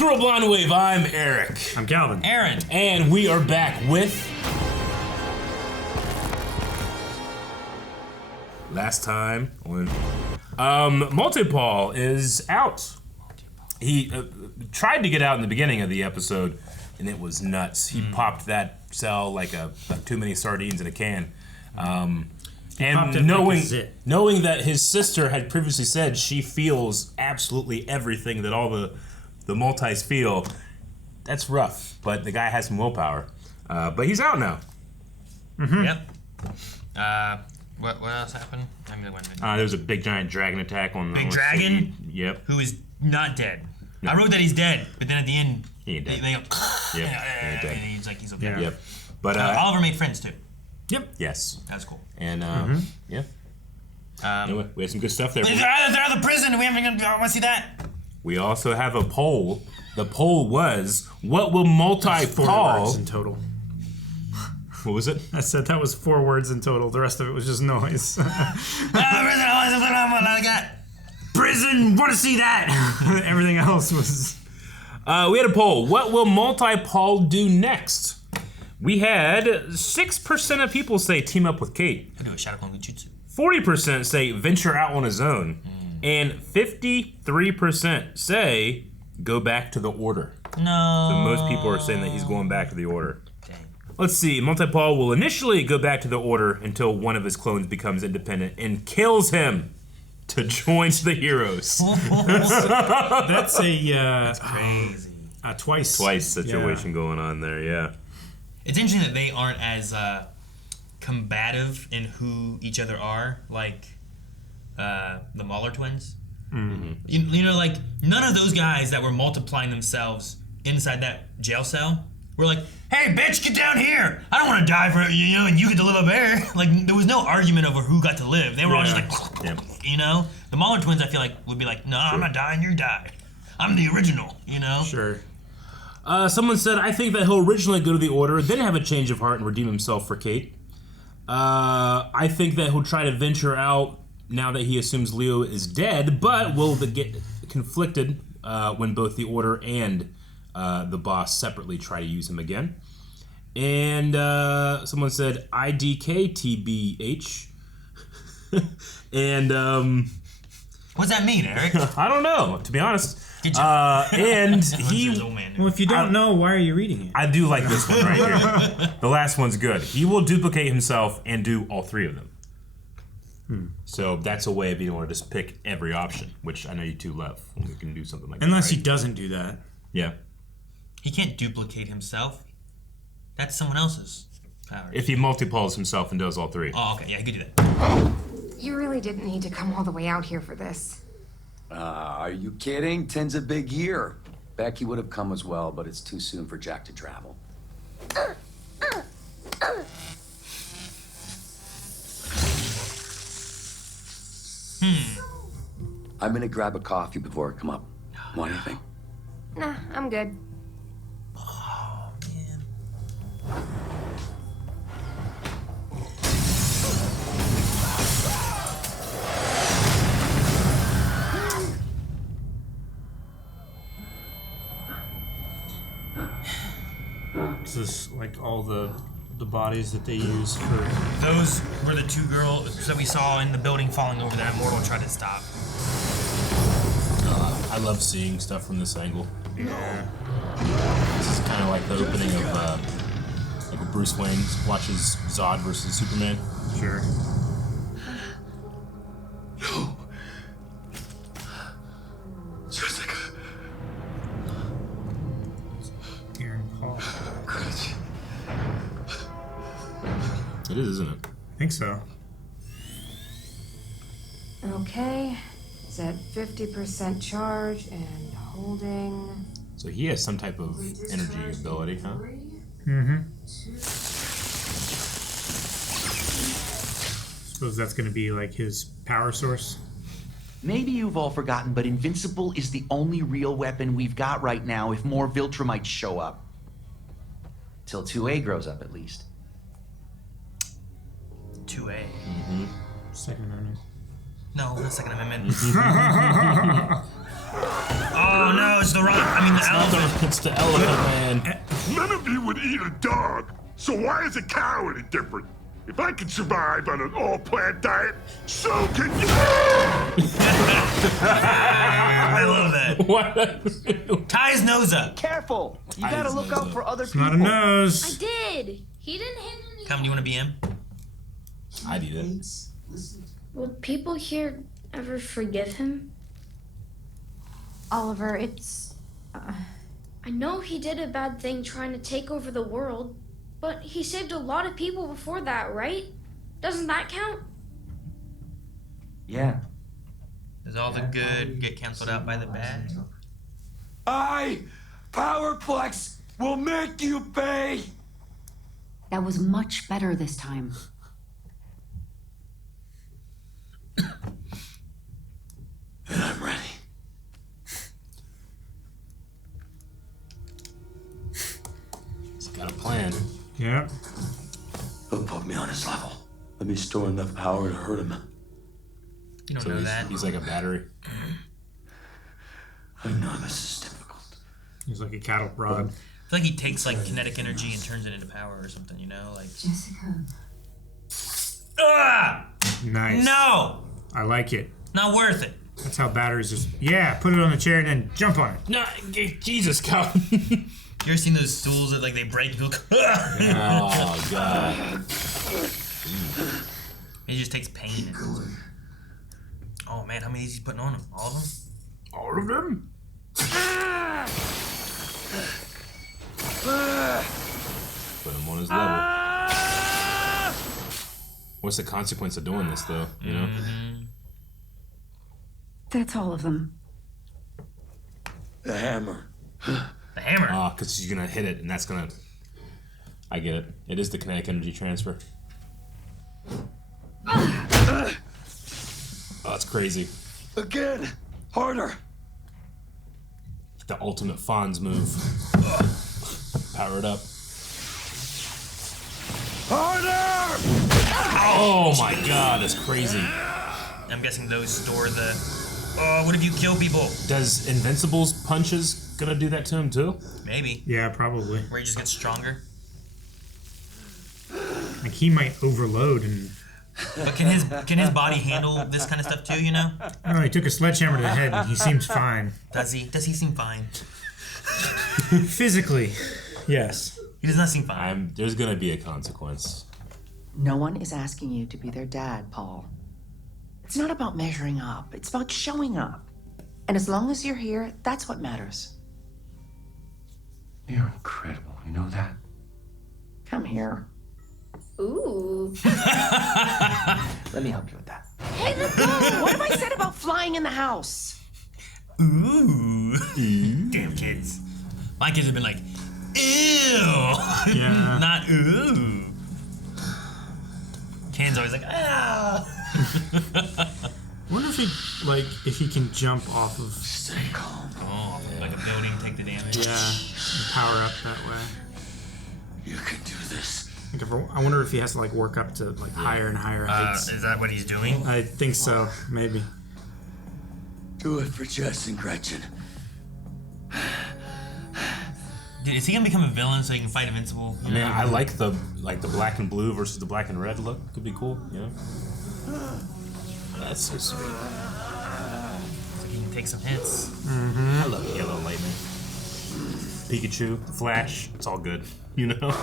Squirrel Blonde Wave, I'm Eric. I'm Calvin. Aaron. And we are back with... Last time on... Multipole is out. He tried to get out in the beginning of the episode, and it was nuts. He popped that cell like too many sardines in a can. And knowing that his sister had previously said she feels absolutely everything that all the multis feel, that's rough. But the guy has some willpower. But he's out now. Mm-hmm. Yep. What else happened? There was a big giant dragon attack on the dragon. Yep. Who is not dead. No. I wrote that he's dead, but then at the end, he ain't dead. They go, and he's like he's okay. Yeah. Yep. But Oliver made friends too. Yep. Yes. That's cool. And yeah. Anyway, we had some good stuff there. They're out of the prison. We haven't gonna want to see that. We also have a poll. The poll was, what will multi-Paul... 4 words in total. What was it? I said that was 4 words in total. The rest of it was just noise. Prison, want to see that? Everything else was... we had a poll. What will multi-Paul do next? We had 6% of people say team up with Kate. I do a Shadow Clone Jutsu. 40% say venture out on his own. And 53% say go back to the Order. No. So most people are saying that he's going back to the Order. Dang. Let's see. Multi-Paul will initially go back to the Order until one of his clones becomes independent and kills him to join the heroes. That's crazy. Twice situation going on there, yeah. It's interesting that they aren't as combative in who each other are, like the Mauler twins. Mm-hmm. You know, like, none of those guys that were multiplying themselves inside that jail cell were like, hey, bitch, get down here. I don't want to die for you know, and you get to live up there. Like, there was no argument over who got to live. They were all just like, you know? The Mauler twins, I feel like, would be like, no, I'm not dying, you die. I'm the original, you know? Sure. Someone said, I think that he'll originally go to the Order, then have a change of heart and redeem himself for Kate. I think that he'll try to venture out now that he assumes Leo is dead, but will get conflicted when both the Order and the boss separately try to use him again. And someone said, IDK TBH. And what's that mean, Eric? I don't know, to be honest. And well, if you don't know, why are you reading it? I do like this one right here. The last one's good. He will duplicate himself and do all 3 of them. So that's a way of being able to just pick every option, which I know you two love. We can do something like that. Unless he doesn't do that. Yeah. He can't duplicate himself. That's someone else's power. If he multi-pulls himself and does all 3. Oh, okay. Yeah, he could do that. You really didn't need to come all the way out here for this. Are you kidding? 10's a big year. Becky would have come as well, but it's too soon for Jack to travel. I'm gonna grab a coffee before I come up. Want anything? Nah, I'm good. Oh, man. This is like all the bodies that they use for... Those were the 2 girls that we saw in the building falling over that Immortal tried to stop. I love seeing stuff from this angle. Yeah. This is kind of like the opening of like Bruce Wayne watches Zod versus Superman. Sure. No. Jessica. Aaron Paul. It is, isn't it? I think so. Okay. It's at 50% charge and holding. So he has some type of energy ability, huh? Mm-hmm. Suppose that's going to be like his power source. Maybe you've all forgotten, but Invincible is the only real weapon we've got right now if more Viltrumites show up. Till 2A grows up, at least. 2A. Mm-hmm. Second Amendment. No, not Second Amendment. Oh no, it's the wrong. I mean, the elephant. It's the elephant man. None of you would eat a dog, so why is a cow any different? If I can survive on an all-plant diet, so can you! I love that. What? Tie his nose up. Careful! You gotta look out for other people. Not a nose. I did. He didn't hit any. Come, do you want to be him? I did it. Would people here ever forgive him? Oliver, it's... I know he did a bad thing trying to take over the world, but he saved a lot of people before that, right? Doesn't that count? Yeah. Does all the good get canceled out by the bad? Powerplex, will make you pay! That was much better this time. And I'm ready. He's got a plan. Yeah. He'll put me on his level. Let me store enough power to hurt him. You don't So know that. he's like a battery. I know this is difficult. He's like a cattle prod. I feel like he takes like kinetic energy and turns it into power or something, you know? Like. Jessica. Ah! Nice. No! I like it. Not worth it. That's how batteries just... Yeah, put it on the chair and then jump on it. No, Jesus, Cal. You ever seen those stools that like they break? You look. Oh God. He just takes pain. And... Oh man, how many is he putting on him? All of them? All of them? Put him on his level. What's the consequence of doing this, though? You know? That's all of them. The hammer. The hammer. Ah, because she's gonna hit it, and that's gonna. I get it. It is the kinetic energy transfer. Oh, it's crazy. Again. Harder. The ultimate Fonz move. Power it up. Harder! Oh my God, that's crazy. I'm guessing those store the. Oh, what if you kill people? Does Invincible's punches gonna do that to him too? Maybe. Yeah, probably. Where he just gets stronger. Like, he might overload and... But can his body handle this kind of stuff too? You know? I don't know, he took a sledgehammer to the head and he seems fine. Does he? Does he seem fine? Physically, yes. He does not seem fine. There's gonna be a consequence. No one is asking you to be their dad, Paul. It's not about measuring up. It's about showing up. And as long as you're here, that's what matters. You're incredible, you know that? Come here. Ooh. Let me help you with that. Hey, let's go. What have I said about flying in the house? Ooh. Damn kids. My kids have been like, ew. Yeah. Not ooh. Ken's always like, ah. I wonder if he can jump off of... Stay calm. Oh, like a building, take the damage. Yeah, and power up that way. You can do this. I wonder if he has to like work up to like higher and higher heights. Is that what he's doing? I think so, maybe. Do it for Jess and Gretchen. Dude, is he gonna become a villain so he can fight Invincible? I mean, I like the black and blue versus the black and red look. Could be cool, you know? That's so sweet. So he can take some hits. I love yellow lightning. Pikachu, the Flash, it's all good, you know?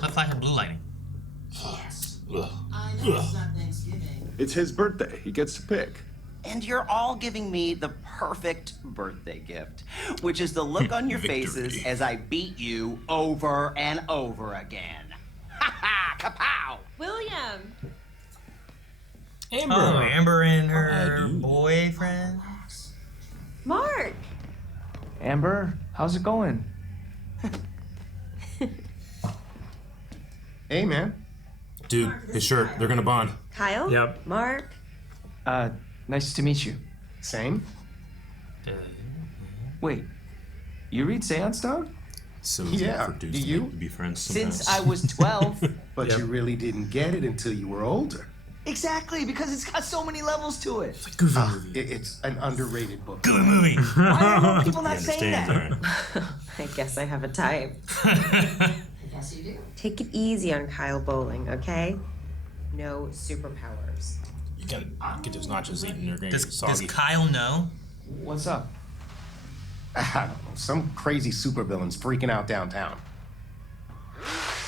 Not Flash or Blue Lightning. Ugh. It's his birthday. He gets to pick. And you're all giving me the perfect birthday gift, which is the look on your faces as I beat you over and over again. Ha ha! Kapow! William. Amber. Oh, Amber and her I do. boyfriend. Mark. Amber, how's it going? Hey, man. Dude, his shirt, they're gonna bond. Kyle. Yep. Mark. Nice to meet you. Same. Wait, you read Seance Dog? So Yeah, for dudes do to you? be friends Since sometimes. I was 12, But Yep. you really didn't get it until you were older. Exactly, because it's got so many levels to it. Goofy movie. It's an underrated book. Good movie. Why are more people not saying that? I guess I have a type. Yes, you do. Take it easy on Kyle Bowling, okay? No superpowers. You gotta get those nachos eaten. They're gonna get Does soggy. Kyle know? What's up? I don't know. Some crazy supervillain's freaking out downtown.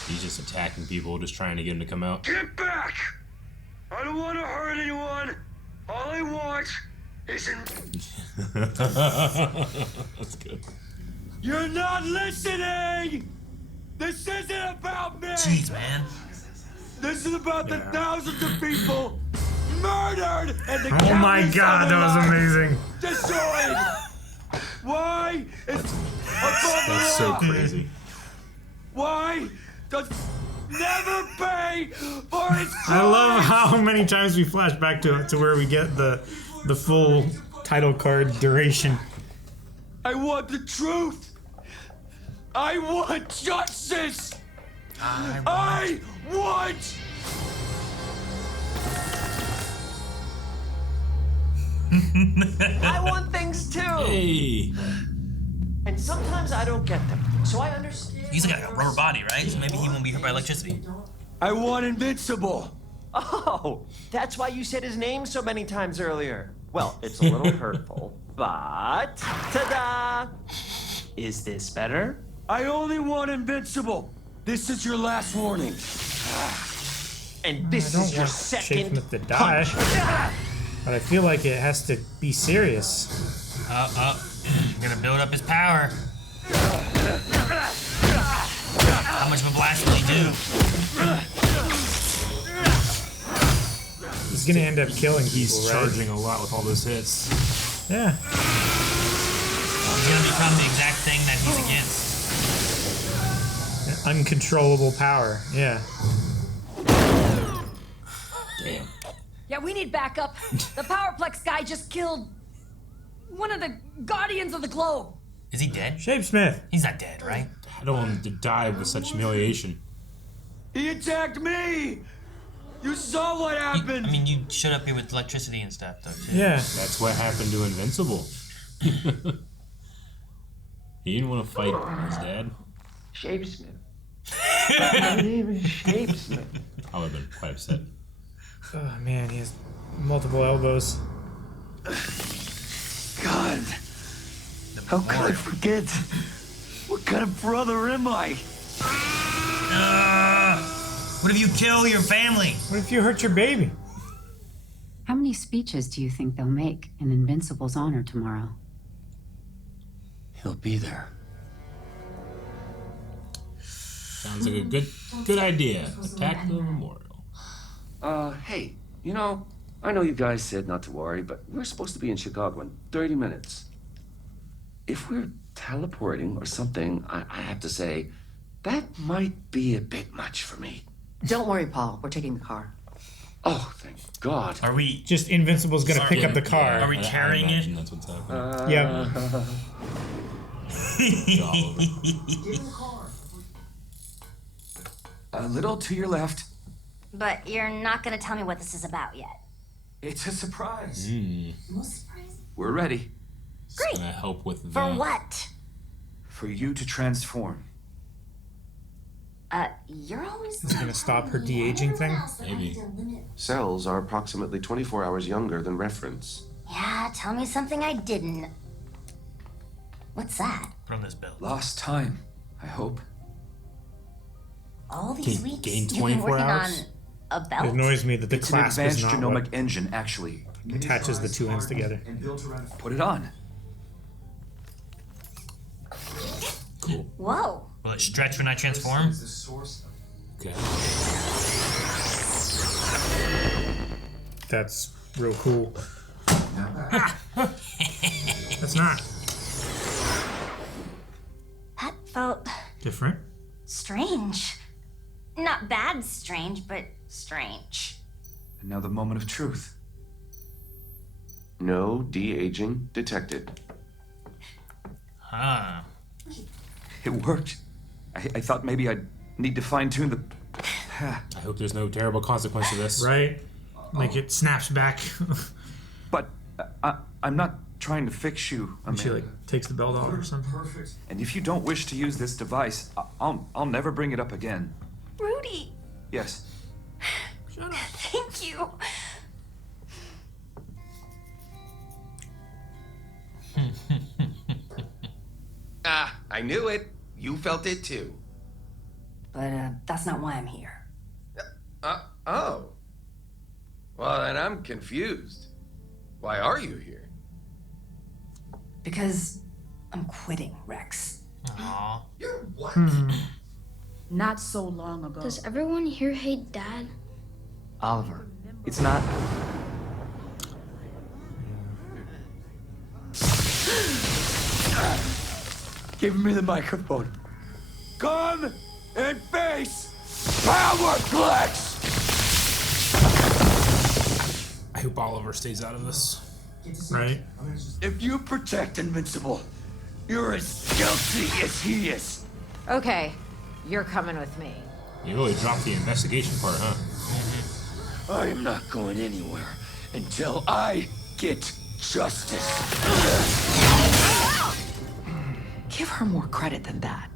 He's just attacking people, just trying to get him to come out. Get back! I don't want to hurt anyone. All I want is That's good. You're not listening! This isn't about me! Jeez, man. This is about the thousands of people murdered and the Oh my countless god, other that was lives amazing. Destroyed! Why is That's so crazy. Why does never pay for his I love how many times we flash back to where we get the full title card duration. I want the truth. I want justice. I want. I want things too. Hey. And sometimes I don't get them. So I understand. He's like a rubber body, right? So maybe he won't be hurt by electricity. I want Invincible. Oh, that's why you said his name so many times earlier. Well, it's a little hurtful, but ta-da! Is this better? I only want Invincible. This is your last warning. And this I don't is your want Shape second Smith to die, but I feel like it has to be serious. Gonna build up his power. How much of a blast will he do? He's gonna end up killing people, He's right? charging a lot with all those hits. Yeah. He's gonna become the exact thing that he's against. Uncontrollable power. Yeah. Damn. Yeah, we need backup. The Powerplex guy just killed one of the Guardians of the Globe. Is he dead? Shapesmith. He's not dead, right? I don't want him to die with such humiliation. He attacked me. You saw what happened. I mean, you showed up here with electricity and stuff, though, too. Yeah. That's what happened to Invincible. He didn't want to fight his dad. Shapesmith. My name is Shapesmith. I would have been quite upset. Oh man, he has multiple elbows. God. How could I forget? What kind of brother am I? What if you kill your family? What if you hurt your baby? How many speeches do you think they'll make in Invincible's honor tomorrow? He'll be there. Sounds like a good idea. Attack the memorial. Hey, you know, I know you guys said not to worry, but we're supposed to be in Chicago in 30 minutes. If we're teleporting or something, I have to say, that might be a bit much for me. Don't worry, Paul. We're taking the car. Oh, thank God. Are we... Just Invincible's gonna pick up the car. Are we carrying it? That's what's happening. Yep. A little to your left. But you're not gonna tell me what this is about yet. It's a surprise. Most surprising. We're ready. Great. Gonna help with the... For what? For you to transform. You're always. Is it gonna stop her de-aging thing? Maybe. Cells are approximately 24 hours younger than reference. Yeah, tell me something I didn't. What's that? Put on this bill. Lost time, I hope. All these Gain weeks 24 you've been working hours? on a belt? It annoys me that the It's an clasp is advanced not genomic what engine, actually. attaches the two ends together. Put it on. Cool. Whoa. Will it stretch when I transform? Okay. That's real cool. That's not That felt different. strange. Not bad strange, but strange. And now the moment of truth. No de-aging detected. Huh. It worked. I thought maybe I'd need to fine-tune the... I hope there's no terrible consequence to this. Right? Like it snaps back. But I'm not trying to fix you, Amanda. She like takes the belt off or something. Perfect. And if you don't wish to use this device, I'll never bring it up again. Rudy, Yes. thank you. I knew it. You felt it too. But that's not why I'm here. Oh. Well, then I'm confused. Why are you here? Because I'm quitting, Rex. Aww. You're what? Not so long ago. Does everyone here hate Dad? Oliver, it's not. Give me the microphone. Come and face Powerplex! I hope Oliver stays out of this. Right? If you protect Invincible, you're as guilty as he is. Okay, you're coming with me. You really dropped the investigation part, huh? I am not going anywhere until I get justice. Give her more credit than that.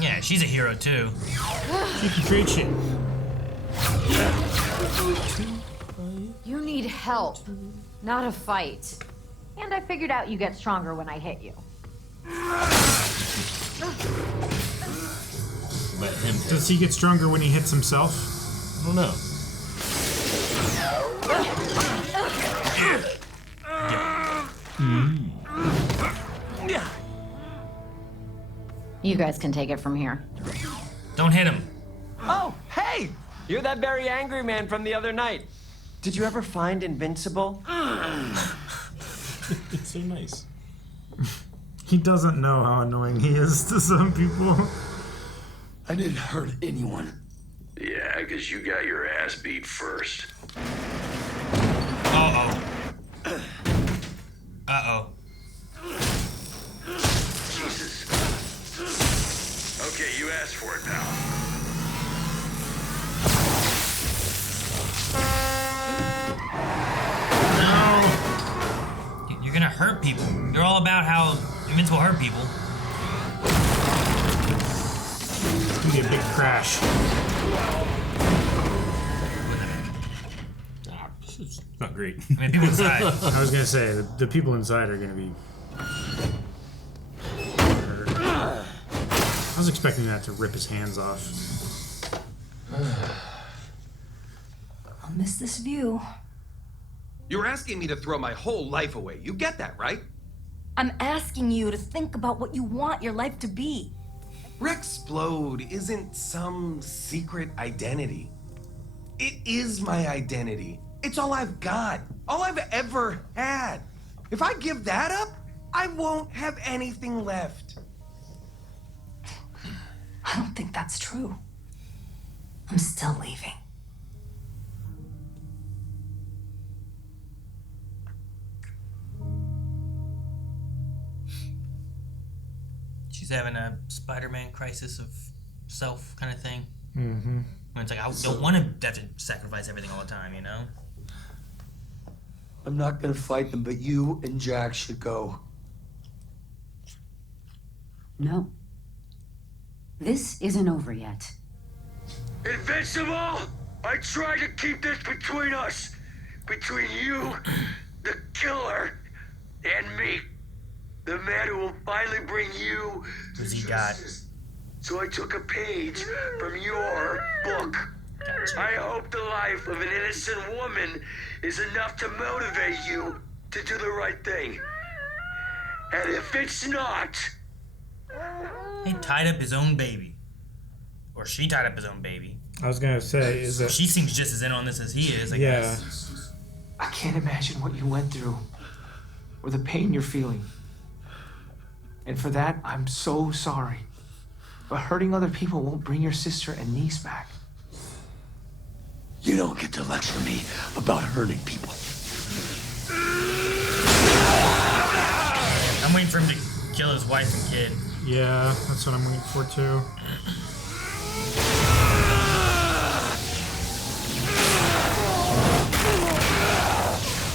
Yeah, she's a hero too. She can create shit. You need help, not a fight. And I figured out you get stronger when I hit you. Let him hit. Does he get stronger when he hits himself? I don't know. You guys can take it from here. Don't hit him. Oh, hey! You're that very angry man from the other night. Did you ever find Invincible? It's so nice. He doesn't know how annoying he is to some people. I didn't hurt anyone. Yeah, because you got your ass beat first. Uh-oh. Uh-oh. Jesus. Okay, you asked for it, pal. You're gonna hurt people. You're all about how Invincible hurt people. You get a big crash. It's not great. I mean, people inside. I was gonna say the people inside are gonna be hurt. I was expecting that to rip his hands off. I'll miss this view. You're asking me to throw my whole life away. You get that, right? I'm asking you to think about what you want your life to be. Rexplode isn't some secret identity. It is my identity. It's all I've got. All I've ever had. If I give that up, I won't have anything left. I don't think that's true. I'm still leaving. She's having a Spider-Man crisis of self kind of thing. Mm-hmm. When it's like, I don't want to have to sacrifice everything all the time, you know? I'm not gonna fight them, but you and Jack should go. No. This isn't over yet. Invincible! I tried to keep this between us. Between you, the killer, and me. The man who will finally bring you to justice. So I took a page from your book. I hope the life of an innocent woman is enough to motivate you to do the right thing. And if it's not... He tied up his own baby. Or she tied up his own baby. I was gonna say, is that She seems just as in on this as he is, I guess. I can't imagine what you went through, or the pain you're feeling. And for that, I'm so sorry. But hurting other people won't bring your sister and niece back. You don't get to lecture me about hurting people. I'm waiting for him to kill his wife and kid. Yeah, that's what I'm waiting for too.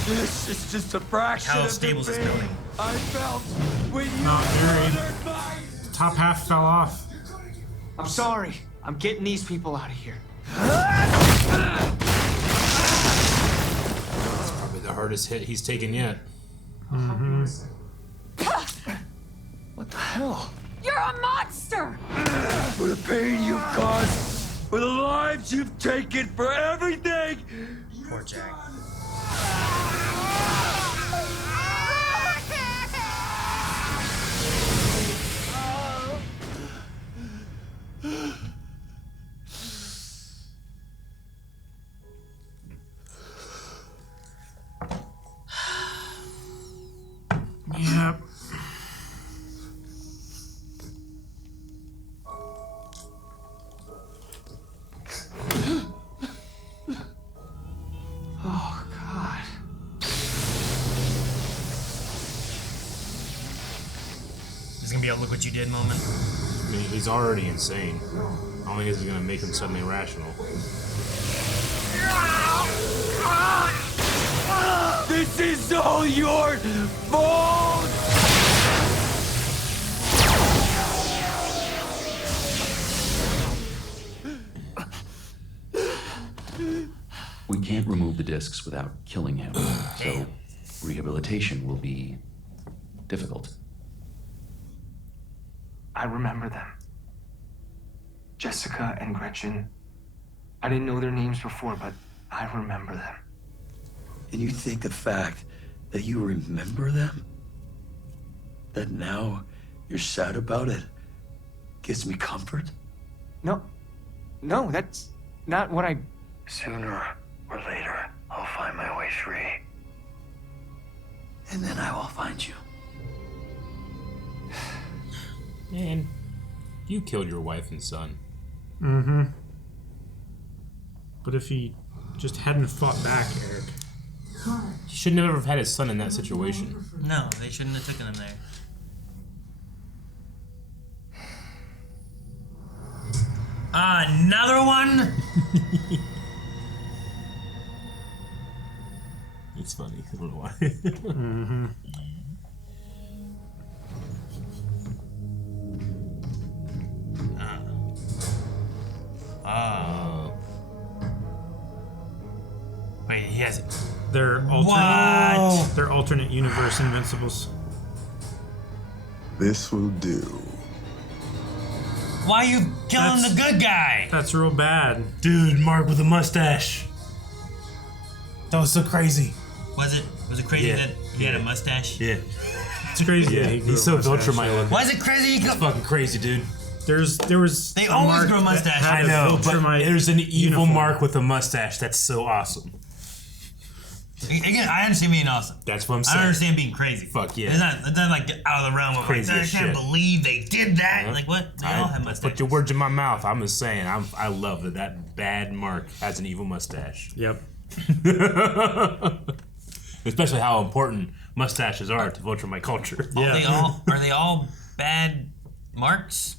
This is just a fraction Cal of Stables the is pain building. I felt when you Not very. murdered my... Top half fell off. I'm sorry. I'm getting these people out of here. That's probably the hardest hit he's taken yet. Mm-hmm. What the hell? You're a monster! For the pain you've caused, for the lives you've taken, for everything! Poor Jack. Yep. Oh, God. This is gonna be a look what you did moment. I mean, he's already insane. Only is gonna make him suddenly rational. This is all your fault! We can't remove the discs without killing him, so rehabilitation will be difficult. I remember them. Jessica and Gretchen. I didn't know their names before, but I remember them. And you think the fact that you remember them, that now you're sad about it, gives me comfort? No, that's not what I... Sooner or later, I'll find my way free. And then I will find you. Man, you killed your wife and son. Mm-hmm. But if he just hadn't fought back, Eric. He should never have had his son in that situation. No, they shouldn't have taken him there. Another one? It's funny. I don't know why. Mm-hmm. Oh. Wait, he has it. They're alternate. They're alternate universe Invincibles. This will do. Why are you killing the good guy? That's real bad. Dude, Mark with a mustache. That was so crazy. Was it crazy Yeah. that he had a mustache? Yeah. It's crazy. Yeah, that he grew he's a so mustache, Viltrumite yeah. looking. Why is it crazy? It's fucking crazy, dude. There was. They a always Mark grow a that mustache. had I a know, but Viltrumite there's an evil uniform. Mark with a mustache. That's so awesome. Again, I understand being awesome. That's what I'm I saying. don't understand being crazy. Fuck yeah. It's not like out of the realm of Crazy like, I as can't shit. believe they did that. Yeah. Like what? They all have Put mustaches. your words in my mouth. I'm just saying. I love that bad Mark has an evil mustache. Yep. Especially how important mustaches are to Viltrumite culture. Are they all bad marks?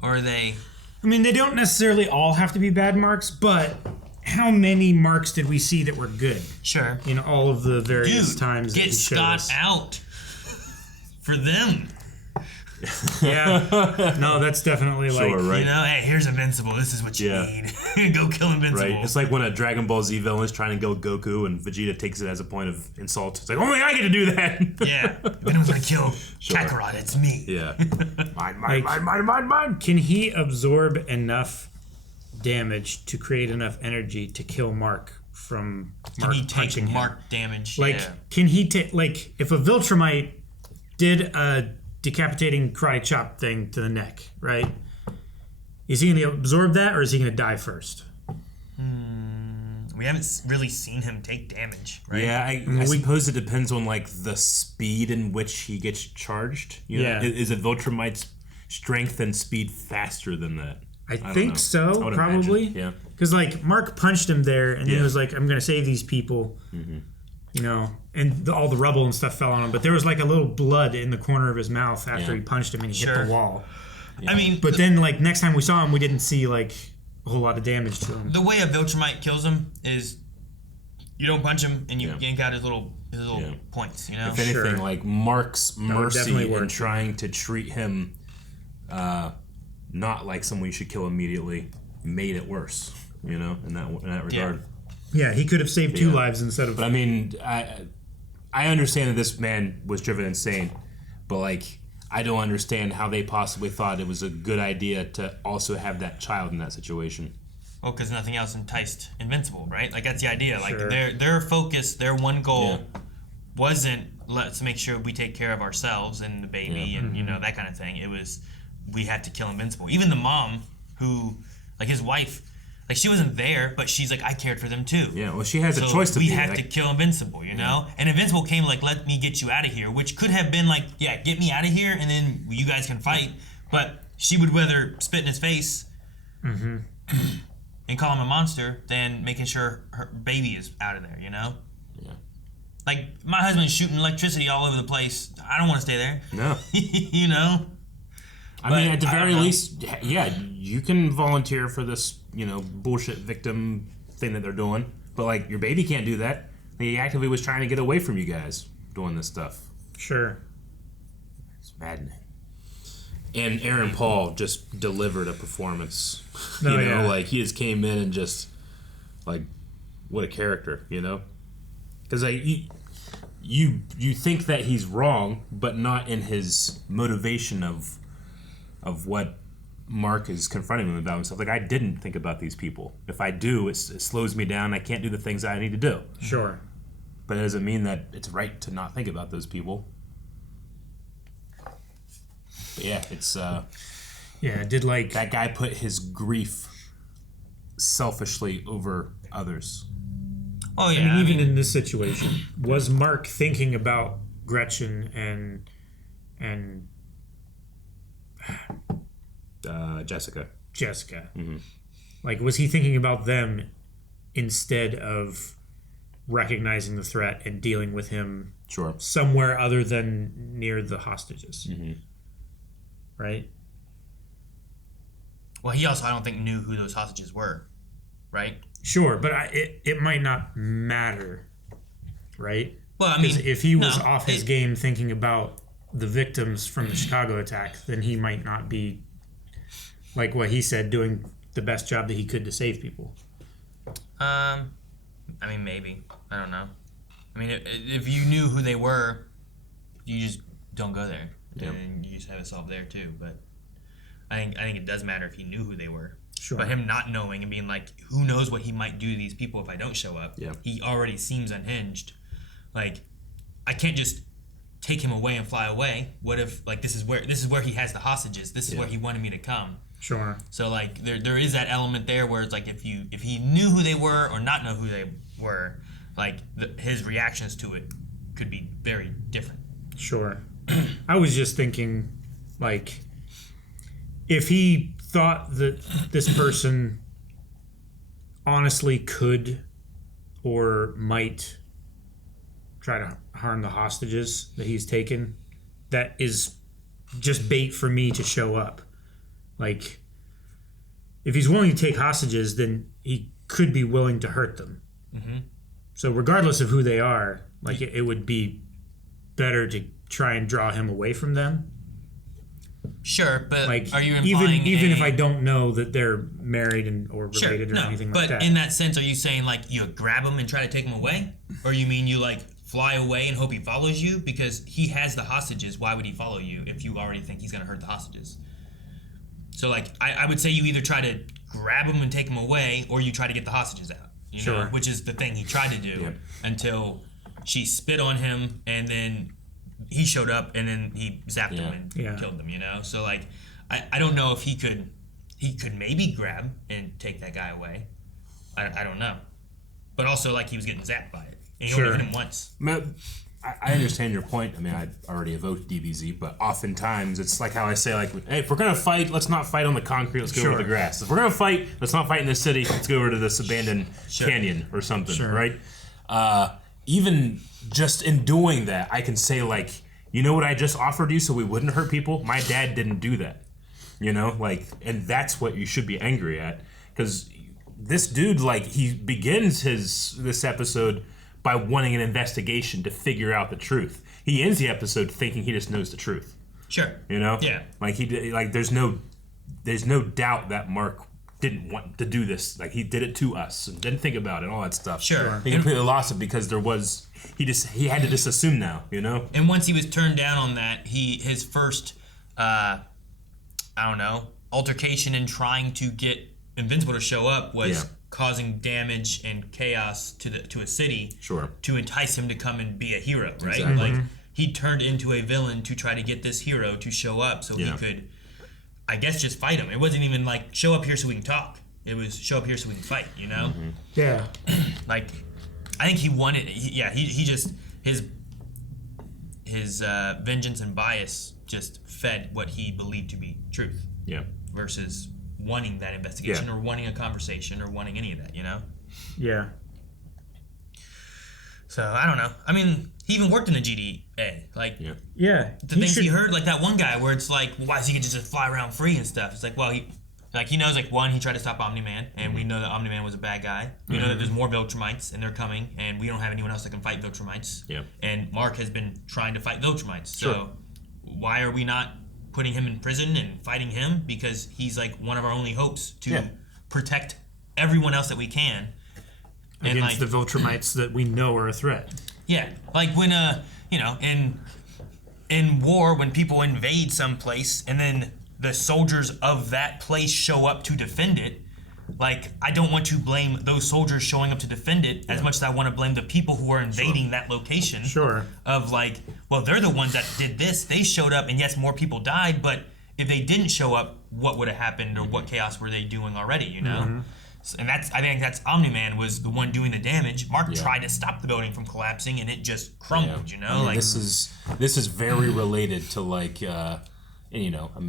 Or are they... I mean, they don't necessarily all have to be bad marks, but how many marks did we see that were good? Sure. In all of the various Dude, times that get he showed Scott us. out for them. Yeah. No, that's definitely like... Sure, right. You know, hey, here's Invincible. This is what you need. Go kill Invincible. Right. It's like when a Dragon Ball Z villain is trying to kill Goku and Vegeta takes it as a point of insult. It's like, only I get to do that. Yeah. If anyone's gonna kill Kakarot, it's me. Yeah. Mine. Can he absorb enough damage to create enough energy to kill Mark from Can Mark he take punching him? mark damage? Like, Yeah. can he take, like, if a Viltrumite did a decapitating karate chop thing to the neck, right? Is he going to absorb that, or is he going to die first? We haven't really seen him take damage, right? Yeah, I suppose it depends on like the speed in which he gets charged. You know? Yeah. Is a Viltrumite's strength and speed faster than that? I don't think know. so, I would probably. imagine, yeah. Because, like, Mark punched him there, and then he Yeah. was like, I'm going to save these people. Mm-hmm. You know, and all the rubble and stuff fell on him. But there was, like, a little blood in the corner of his mouth after Yeah. he punched him and he hit Sure. the wall. I mean, But then, like, next time we saw him, we didn't see, like, a whole lot of damage to him. the way a Viltrumite kills him is you don't punch him and you yank out his little points, you know? If anything, like Mark's mercy definitely in work. trying to treat him not like someone you should kill immediately made it worse, you know, in that regard. Yeah, he could have saved 2 lives instead of... But I mean, I understand that this man was driven insane, but like, I don't understand how they possibly thought it was a good idea to also have that child in that situation. Well, because nothing else enticed Invincible, right? Like, that's the idea. Like, Sure. their focus, their one goal wasn't let's make sure we take care of ourselves and the baby and, you know, that kind of thing. It was, we had to kill Invincible. Even the mom who, like, his wife, like, she wasn't there, but she's like, I cared for them too. Yeah, well, she has a So choice to we be have like, to kill Invincible, you know? And Invincible came like, let me get you out of here, which could have been like, yeah, get me out of here and then you guys can fight. But she would rather spit in his face and call him a monster than making sure her baby is out of there, you know? Yeah. Like, my husband's shooting electricity all over the place. I don't want to stay there. No. You know? I mean, at the very least, yeah, you can volunteer for this, you know, bullshit victim thing that they're doing. But, like, your baby can't do that. He actively was trying to get away from you guys doing this stuff. Sure. It's maddening. And Aaron Paul just delivered a performance. Oh, You know, yeah. like, he just came in and just, like, what a character, you know? Because, like, you think that he's wrong, but not in his motivation of what Mark is confronting him about and stuff. Like, I didn't think about these people. If I do, it slows me down. I can't do the things that I need to do. Sure. But it doesn't mean that it's right to not think about those people. But yeah, it's... did like... That guy put his grief selfishly over others. Oh, yeah. I mean, even in this situation, was Mark thinking about Gretchen and Jessica. Mm-hmm. Like, was he thinking about them instead of recognizing the threat and dealing with him somewhere other than near the hostages? Right? Well, he also, I don't think, knew who those hostages were, right? Sure, but it might not matter, right? Well, I mean, if he was off his game thinking about the victims from the Chicago attack, then he might not be, like what he said, doing the best job that he could to save people. I mean, maybe. I don't know. I mean, if you knew who they were, you just don't go there. Yep. And you just have it solved there, too. But I think it does matter if he knew who they were. Sure. But him not knowing and being like, who knows what he might do to these people if I don't show up. Yeah. He already seems unhinged. Like, I can't just take him away and fly away. What if, like, this is where he has the hostages. This is where he wanted me to come. Sure. So, like, there is that element there where it's like if he knew who they were or not know who they were, like, his reactions to it could be very different. Sure. I was just thinking, like, if he thought that this person honestly could or might try to harm the hostages that he's taken, that is just bait for me to show up. Like, if he's willing to take hostages, then he could be willing to hurt them. Mm-hmm. So regardless of who they are, like, it would be better to try and draw him away from them. Sure, but like, are you implying even if I don't know that they're married or related or anything like that? But in that sense, are you saying, like, you grab him and try to take him away? Or you mean you, like, fly away and hope he follows you? Because he has the hostages. Why would he follow you if you already think he's going to hurt the hostages? So, like, I would say you either try to grab him and take him away, or you try to get the hostages out. You know, which is the thing he tried to do until she spit on him, and then he showed up, and then he zapped him and killed them. You know, so, like, I don't know if he could maybe grab and take that guy away. I don't know, but also, like, he was getting zapped by it, and he only hit him once. I understand your point. I mean, I already evoked DBZ, but oftentimes it's like how I say, like, hey, if we're going to fight, let's not fight on the concrete, let's go over the grass. If we're going to fight, let's not fight in the city, let's go over to this abandoned canyon or something, right? Even just in doing that, I can say, like, you know what I just offered you so we wouldn't hurt people? My dad didn't do that, you know? Like, and that's what you should be angry at, because this dude, like, he begins this episode by wanting an investigation to figure out the truth. He ends the episode thinking he just knows the truth. Sure. You know? Yeah. Like, there's no doubt that Mark didn't want to do this. Like, he did it to us and didn't think about it, all that stuff. Sure. He completely lost it because he had to just assume now, you know? And once he was turned down on that, his first, altercation in trying to get Invincible to show up was causing damage and chaos to a city. Sure. To entice him to come and be a hero, right? Exactly. Like, he turned into a villain to try to get this hero to show up so he could, I guess, just fight him. It wasn't even like, show up here so we can talk. It was, show up here so we can fight, you know? Yeah. Like, I think he wanted, he just, his vengeance and bias just fed what he believed to be truth. Yeah. Versus wanting that investigation or wanting a conversation or wanting any of that, you know? Yeah. So, I don't know. I mean, he even worked in the GDA. Like, yeah. The things he heard, like that one guy where it's like, why is he just fly around free and stuff? It's like, well, he knows, like, one, he tried to stop Omni-Man, and we know that Omni-Man was a bad guy. We know that there's more Viltrumites, and they're coming, and we don't have anyone else that can fight Viltrumites. Yeah. And Mark has been trying to fight Viltrumites. Sure. So why are we not putting him in prison and fighting him? Because he's, like, one of our only hopes to protect everyone else that we can. Against the Viltrumites that we know are a threat. Yeah, like when in war, when people invade some place and then the soldiers of that place show up to defend it, like, I don't want to blame those soldiers showing up to defend it as much as I want to blame the people who are invading that location. Sure. Of like, well, they're the ones that did this. They showed up, and yes, more people died, but if they didn't show up, what would have happened, or what chaos were they doing already, you know? And I think that's Omni-Man was the one doing the damage. Mark tried to stop the building from collapsing, and it just crumbled. You know, I mean, like this is very related to, like, and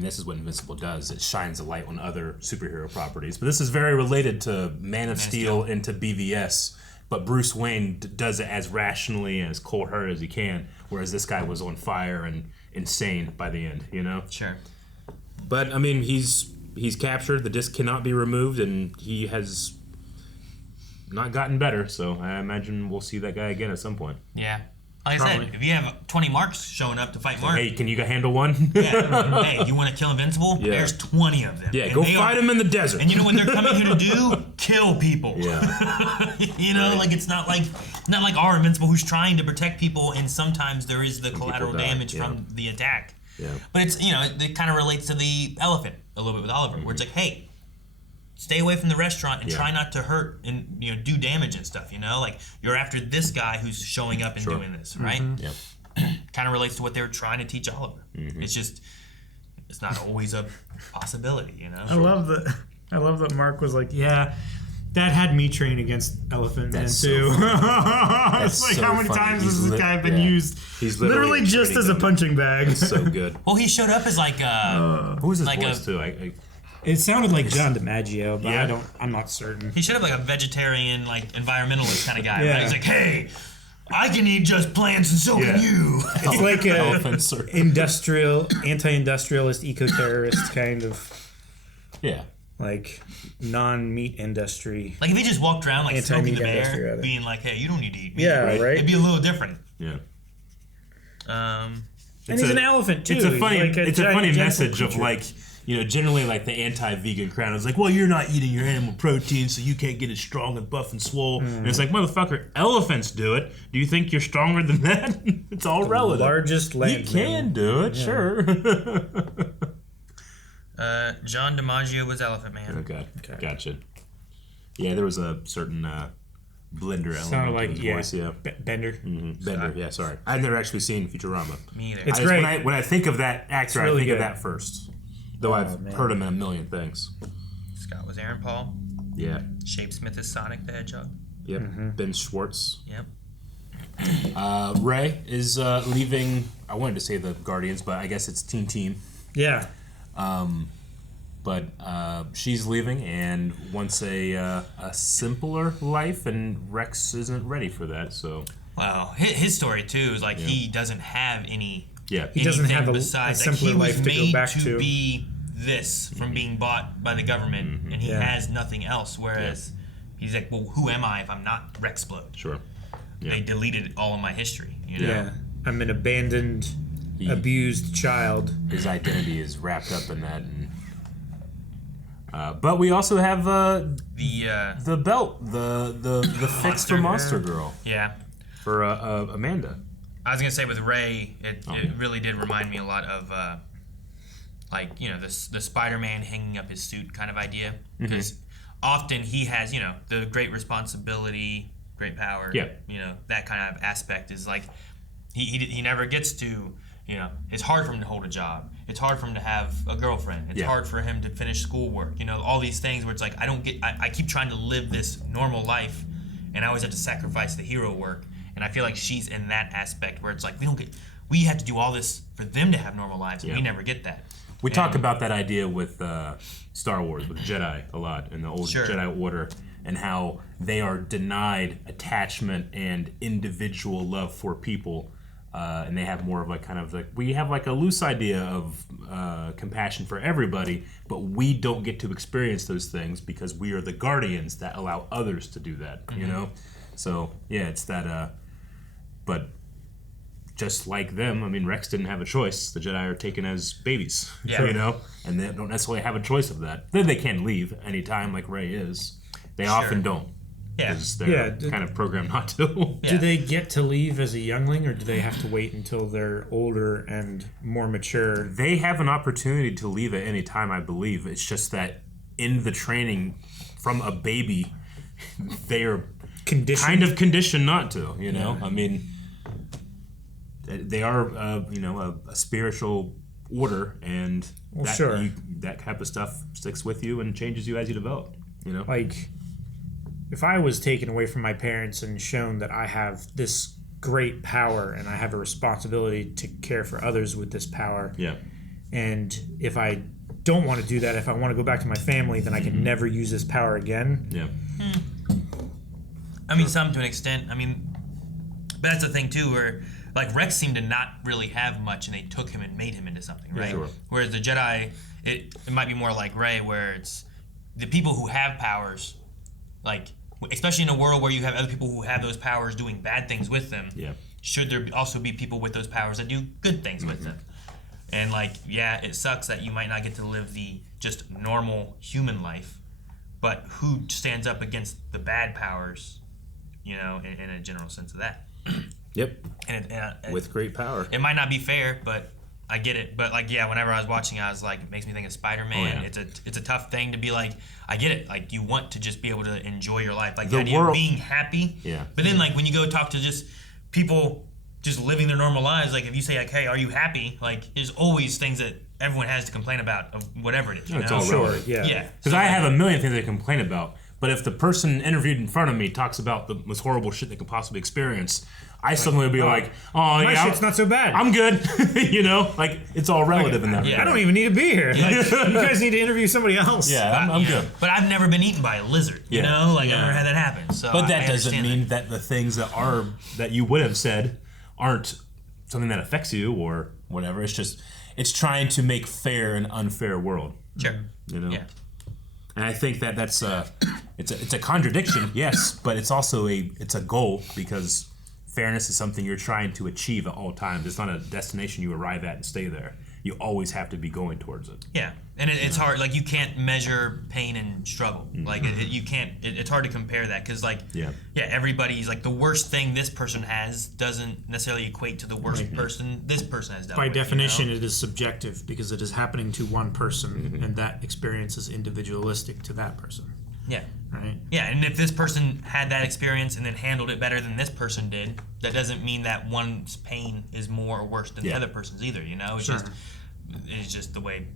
this is what Invincible does. It shines a light on other superhero properties, but this is very related to Man of Steel and to BVS. But Bruce Wayne does it as rationally and as cold-hearted as he can, whereas this guy was on fire and insane by the end. You know. Sure. But I mean, he's captured. The disc cannot be removed, and he has not gotten better. So I imagine we'll see that guy again at some point. Yeah. Like I said, if you have 20 Marks showing up to fight Mark. Hey, can you handle one? Yeah. Hey, you want to kill Invincible? Yeah. There's 20 of them. Yeah, And go they fight them in the desert. And you know what they're coming here to do? Kill people. Yeah. You know, like it's not like our Invincible who's trying to protect people, and sometimes there is the collateral damage from the attack. Yeah. But it's, it kind of relates to the elephant a little bit with Oliver, where it's like, hey, stay away from the restaurant and try not to hurt and do damage and stuff. Like you're after this guy who's showing up and doing this, right? Yep. Kind of relates to what they were trying to teach Oliver. It's just, it's not always a possibility, I love that Mark was like, yeah, that had me train against Elephant Man too. It's like, how many times has this guy been used? He's literally just as a punching bag. It's so good. Well, he showed up as like who was his like voice too? It sounded like John DiMaggio, but I'm not certain. He showed up like a vegetarian, like environmentalist kind of guy. Yeah. Right? He's like, hey, I can eat just plants and so can you. It's like a anti-industrialist, eco-terrorist kind of. Yeah. Like non-meat industry. Like if he just walked around like smoking the industry, bear, rather. being like, hey, you don't need to eat meat. Yeah, right. It'd be a little different. Yeah. And he's an elephant too. It's a funny, He's like it's a funny message creature. of like, generally like the anti-vegan crowd is like, well, you're not eating your animal protein, so you can't get as strong and buff and swole. And it's like, motherfucker, elephants do it. Do you think you're stronger than that? It's all relative. Largest land. You can do it, sure. John DiMaggio was Elephant Man. Okay, gotcha. Yeah, there was a certain blender element. Sounded like to his voice, Bender. Bender, yeah, sorry. I've never actually seen Futurama. Me either. It's great. When I think of that actor, really I think good. of that first. Though I've heard him in a million things. Scott was Aaron Paul. Yeah. Shape Smith is Sonic the Hedgehog. Yep. Ben Schwartz. Yep. Ray is leaving. I wanted to say the Guardians, but I guess it's Team. Yeah. But she's leaving and wants a simpler life, and Rex isn't ready for that. So. Wow, his story too is like he doesn't have any. Yeah. He doesn't have a besides, simpler like, he was life to go made back to be this from being bought by the government, and he has nothing else. Whereas He's like, well, who am I if I'm not Rexplode? Sure. Yeah. They deleted all of my history. You know? Yeah, I'm an abandoned, abused child. His identity is wrapped up in that. And, but we also have the belt, the fix for Monster Girl. Yeah. For Amanda. I was gonna say with Ray, it really did remind me a lot of like, you know, the Spider-Man hanging up his suit kind of idea, because often he has, you know, the great responsibility, great power. Yeah. You know, that kind of aspect is like he never gets to, you know, it's hard for him to hold a job. It's hard for him to have a girlfriend. It's hard for him to finish schoolwork. You know, all these things where it's like I keep trying to live this normal life, and I always have to sacrifice the hero work. And I feel like she's in that aspect where it's like we have to do all this for them to have normal lives, and we never get that. We talk about that idea with Star Wars, with Jedi a lot, in the old Jedi Order, and how they are denied attachment and individual love for people, and they have more of like kind of like, we have like a loose idea of compassion for everybody, but we don't get to experience those things because we are the guardians that allow others to do that, you know? So, yeah, it's that, but just like them, I mean, Rex didn't have a choice. The Jedi are taken as babies, you know? And they don't necessarily have a choice of that. Then they can leave anytime like Rey is. They often don't. Yeah. Because they're kind of programmed not to. Do they get to leave as a youngling, or do they have to wait until they're older and more mature? They have an opportunity to leave at any time, I believe. It's just that in the training from a baby, they are kind of conditioned not to, you know? I mean, they are, you know, a spiritual order, and that type of stuff sticks with you and changes you as you develop, you know? Like, if I was taken away from my parents and shown that I have this great power and I have a responsibility to care for others with this power, and if I don't want to do that, if I want to go back to my family, then I can never use this power again. I mean, some to an extent. I mean, but that's the thing too, where like Rex seemed to not really have much, and they took him and made him into something, right? Whereas the Jedi, it might be more like Rey, where it's the people who have powers, like especially in a world where you have other people who have those powers doing bad things with them. Should there also be people with those powers that do good things with them? And like, yeah, it sucks that you might not get to live the just normal human life, but who stands up against the bad powers, you know, in a general sense of that? And with great power. It might not be fair, but I get it. But like, yeah, whenever I was watching, I was like, it makes me think of Spider-Man. It's a tough thing to be like, I get it. Like, you want to just be able to enjoy your life, like the idea of being happy. But then like when you go talk to just people just living their normal lives, like if you say like, hey, are you happy? Like, there's always things that everyone has to complain about, of whatever it is. You it's know? all relative. Because I have a million things to complain about. But if the person interviewed in front of me talks about the most horrible shit they could possibly experience, I suddenly would be like, oh, my shit's not so bad. I'm good. You know? Like, it's all relative in that regard. I don't even need to be here. Like, you guys need to interview somebody else. I'm good. But I've never been eaten by a lizard, you know? Like, I've never had that happen. So but that doesn't mean that the things that you would have said aren't something that affects you or whatever. It's just, it's trying to make fair an unfair world. Sure. You know? And I think that's it's a contradiction, yes, but it's also it's a goal, because fairness is something you're trying to achieve at all times. It's not a destination you arrive at and stay there. You always have to be going towards it. Yeah, and it's hard. Like, you can't measure pain and struggle. Like, you can't. It's hard to compare that, because like, everybody's like, the worst thing this person has doesn't necessarily equate to the worst person this person has dealt with. By definition, it is subjective, because it is happening to one person, and that experience is individualistic to that person. Yeah. Right? Yeah, and if this person had that experience and then handled it better than this person did, that doesn't mean that one's pain is more or worse than the other person's either, you know? It's just the way,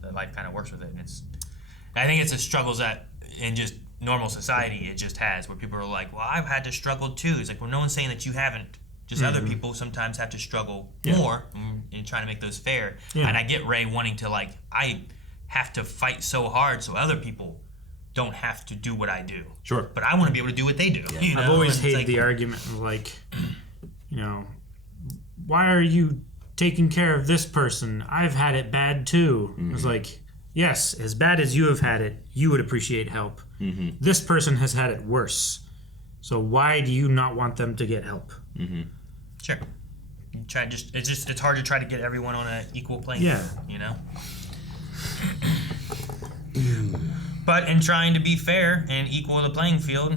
that life kind of works with it. And I think it's the struggles that in just normal society it just has, where people are like, well, I've had to struggle too. It's like, well, no one's saying that you haven't. Just other people sometimes have to struggle more in trying to make those fair. And I get Rey wanting to, like, I have to fight so hard so other people don't have to do what I do. Sure. But I want to be able to do what they do. You know? I've always hated the argument of like, you know, why are you taking care of this person? I've had it bad too. It's like, yes, as bad as you have had it, you would appreciate help. Mm-hmm. This person has had it worse. So why do you not want them to get help? Mm-hmm. Sure. It's hard to try to get everyone on an equal playing field, you know? But in trying to be fair and equal the playing field,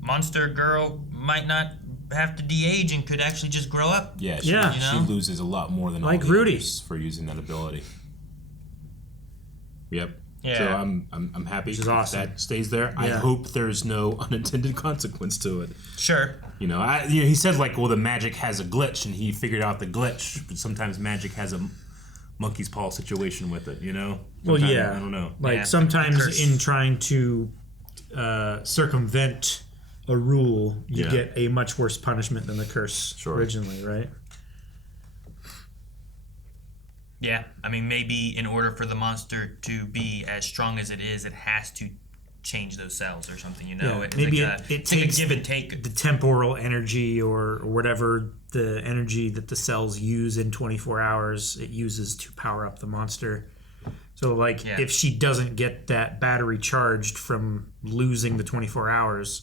Monster Girl might not have to de-age and could actually just grow up. Yeah, she loses a lot more than like all the Rudy others for using that ability. Yep. Yeah. So I'm happy Which is awesome. that stays there. I Yeah. hope there's no unintended consequence to it. Sure. He said like, well, the magic has a glitch, and he figured out the glitch. But sometimes magic has a monkey's paw situation with it. Well, Sometimes, yeah. I don't know. Like sometimes in trying to circumvent a rule, you get a much worse punishment than the curse originally, right? Yeah, I mean, maybe in order for the monster to be as strong as it is, it has to change those cells or something, Yeah, It's maybe like it it's like a takes give and take. the temporal energy or whatever the energy that the cells use in 24 hours, it uses to power up the monster. So, like, if she doesn't get that battery charged from losing the 24 hours,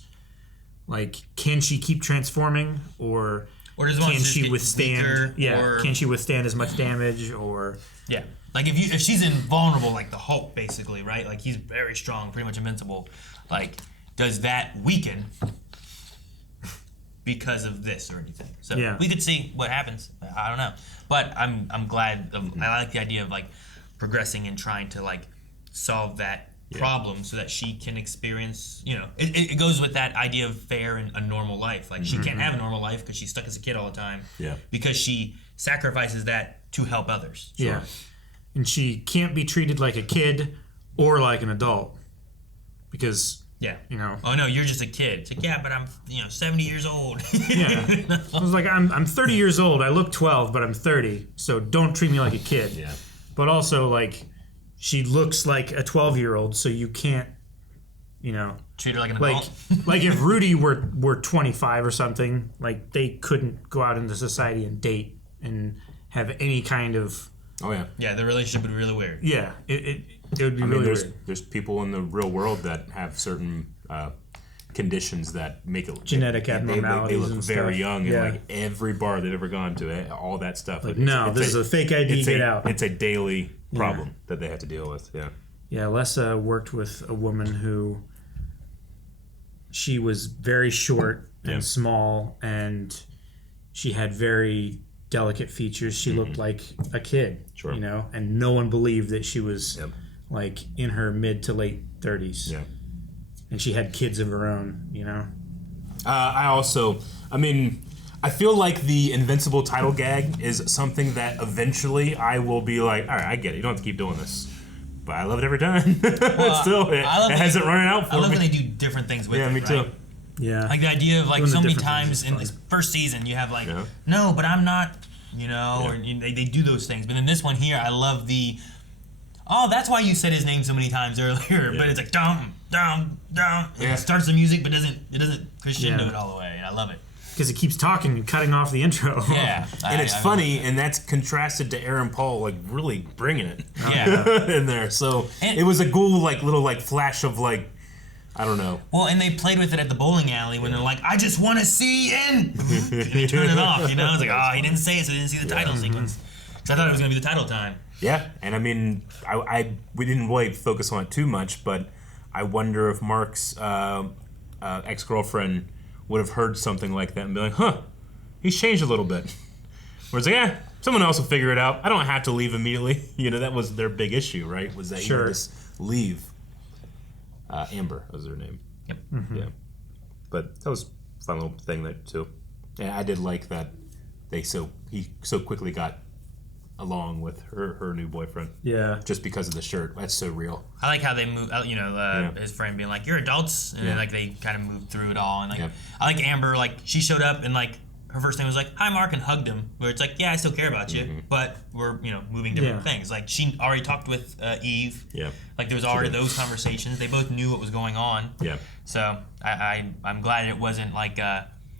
like, can she keep transforming, or does the can monster she get withstand? weaker, or- Can she withstand as much damage? Or Yeah, like if she's invulnerable, like the Hulk, basically, right? Like he's very strong, pretty much invincible. Like, does that weaken because of this or anything? So we could see what happens. I don't know, but I'm glad. I like the idea of like progressing and trying to like solve that problem so that she can experience. It goes with that idea of fair and a normal life. Like she can't have a normal life because she's stuck as a kid all the time. Yeah. Because she sacrifices that to help others. Yeah. And she can't be treated like a kid or like an adult. Because, oh no, you're just a kid. It's like, yeah, but I'm 70 years old. Yeah. I was like, I'm 30 years old. I look 12, but I'm 30. So don't treat me like a kid. Yeah. But also, like, she looks like a 12-year-old, so you can't, treat her like an adult. Like if Rudy were 25 or something, like they couldn't go out into society and date and have any kind of. Oh yeah. Yeah, the relationship would be really weird. Yeah, it would be really weird. There's people in the real world that have certain conditions that make it genetic abnormalities. They look and very stuff. young, Yeah. and like every bar they've ever gone to, all that stuff. Like, no, this is a fake ID. Get out. It's a daily problem that they have to deal with. Yeah. Yeah, Lessa worked with a woman who. She was very short and small, and she had very delicate features. She looked like a kid, and no one believed that she was like in her mid to late 30s. Yeah. And she had kids of her own, I feel like the Invincible title gag is something that eventually I will be like, all right, I get it. You don't have to keep doing this. But I love it every time. Still, it hasn't run out for me. I love when they do different things with it. Yeah, me too. Yeah. Like the idea of like so many times in this first season you have like, no, but I'm not, or they do those things. But in this one here, I love the, that's why you said his name so many times earlier. But it's like, dum, dum, dum. And it starts the music, but it doesn't crescendo it all the way. And I love it. Because it keeps talking and cutting off the intro. Yeah. And it's funny, and that's contrasted to Aaron Paul, like, really bringing it in there. So it was a cool, like, little, like, flash of, like, I don't know. Well, and they played with it at the bowling alley when they're like, I just want to see in. And they turn it off, It's like, he didn't say it, so he didn't see the title sequence. Because I thought it was going to be the title time. Yeah, and I mean, we didn't really focus on it too much, but I wonder if Mark's ex-girlfriend would have heard something like that and be like, huh, he's changed a little bit. Whereas like, someone else will figure it out. I don't have to leave immediately. That was their big issue, right? Was that you just leave. Amber was her name. Yep. Mm-hmm. Yeah. But that was a fun little thing there too. Yeah, I did like that he so quickly got along with her new boyfriend. Yeah. Just because of the shirt. That's so real. I like how they move, his friend being like, you're adults. And then like they kind of moved through it all. And like, I like Amber, like she showed up and like her first thing was like, hi Mark, and hugged him. Where it's like, yeah, I still care about you, but we're, moving different things. Like she already talked with Eve. Yeah. Like there was already those conversations. They both knew what was going on. Yeah. So I'm glad it wasn't like,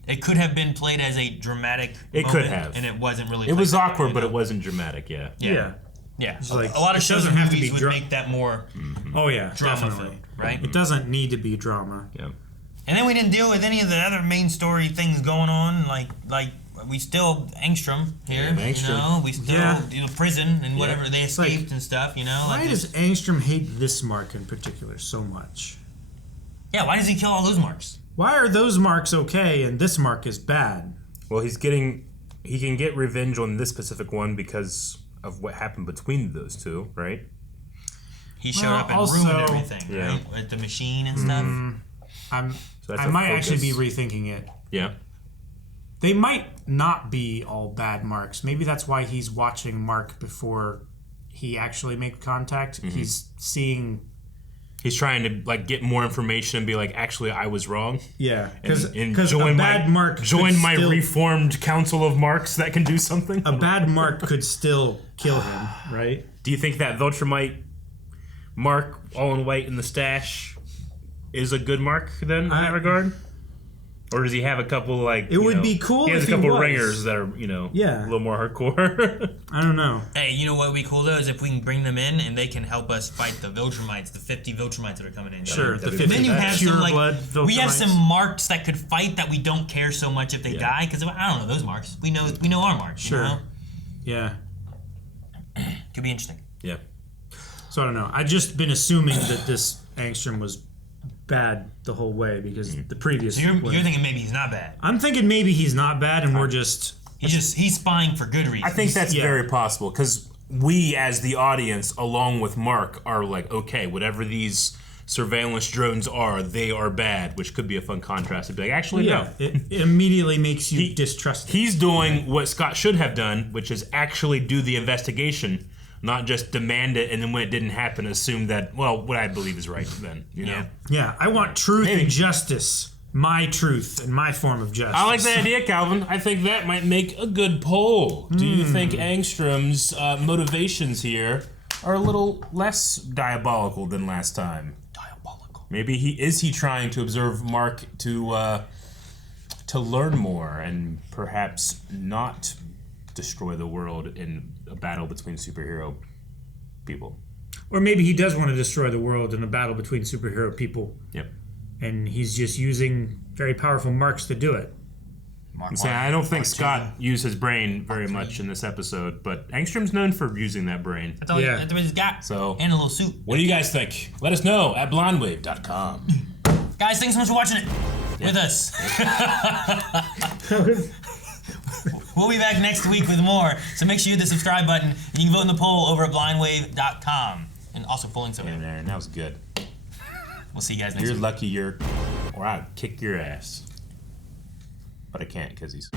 it could have been played as a dramatic moment. It could have. And it wasn't really. It was awkward, but it wasn't dramatic, yeah. Yeah. Yeah, It's like, a lot of it shows doesn't and have to movies be would dra- make that more Oh yeah, drama definitely. filled, right? It doesn't need to be drama. Yeah. And then we didn't deal with any of the other main story things going on, like we still Angstrom here, Yeah, Angstrom. you know, we still prison and whatever they It's like, escaped and stuff, you know. Why like does Angstrom hate this mark in particular so much? Yeah, why does he kill all those marks? Why are those marks okay and this mark is bad? Well, he can get revenge on this specific one because of what happened between those two, right? He showed up and ruined everything, right? With the machine and stuff. I might actually be rethinking it. Yeah. They might not be all bad marks. Maybe that's why he's watching Mark before he actually makes contact. Mm-hmm. He's seeing. He's trying to like get more information and be like, actually, I was wrong. Yeah, and because a bad mark join my still, reformed council of marks that can do something. A bad mark could still kill him, right? Do you think that Viltrumite mark, all in white in the stash, is a good mark then in that regard? Or does he have a couple like? It would be cool. He has if a couple was. ringers that are a little more hardcore. I don't know. Hey, you know what would be cool though is if we can bring them in and they can help us fight the Viltrumites, the 50 Viltrumites that are coming in. Sure, the 50 Then you have some like blood we have Viltrumites. some marks that could fight that we don't care so much if they die because I don't know those marks. We know our marks. Sure. You know? Yeah. Could be interesting. Yeah. So I don't know. I've just been assuming that this Angstrom was bad the whole way because the previous. So you're one- thinking maybe he's not bad. I'm thinking maybe he's not bad, and we're just. He's spying for good reasons. I think that's very possible because we, as the audience, along with Mark, are like, okay, whatever these surveillance drones are, they are bad, which could be a fun contrast to be like, actually, no. It immediately makes you distrust. He's doing what Scott should have done, which is actually do the investigation, not just demand it, and then when it didn't happen, assume that, well, what I believe is right then, you know? Yeah, I want truth and justice. My truth and my form of justice. I like that idea, Calvin. I think that might make a good poll. Do you think Angstrom's motivations here are a little less diabolical than last time? Diabolical. Maybe he trying to observe Mark to learn more and perhaps not destroy the world in a battle between superhero people. Or maybe he does want to destroy the world in a battle between superhero people. Yep. And he's just using very powerful marks to do it. I'm saying I don't think Scott used his brain very much in this episode, but Angstrom's known for using that brain. That's all that's what he's got. So, and a little suit. What do you guys think? Let us know at blindwave.com. Guys, thanks so much for watching it with us. We'll be back next week with more. So make sure you hit the subscribe button and you can vote in the poll over at blindwave.com. And also full links over there. Aaron, that was good. We'll see you guys next You're week. lucky or I'd kick your ass. But I can't because he's...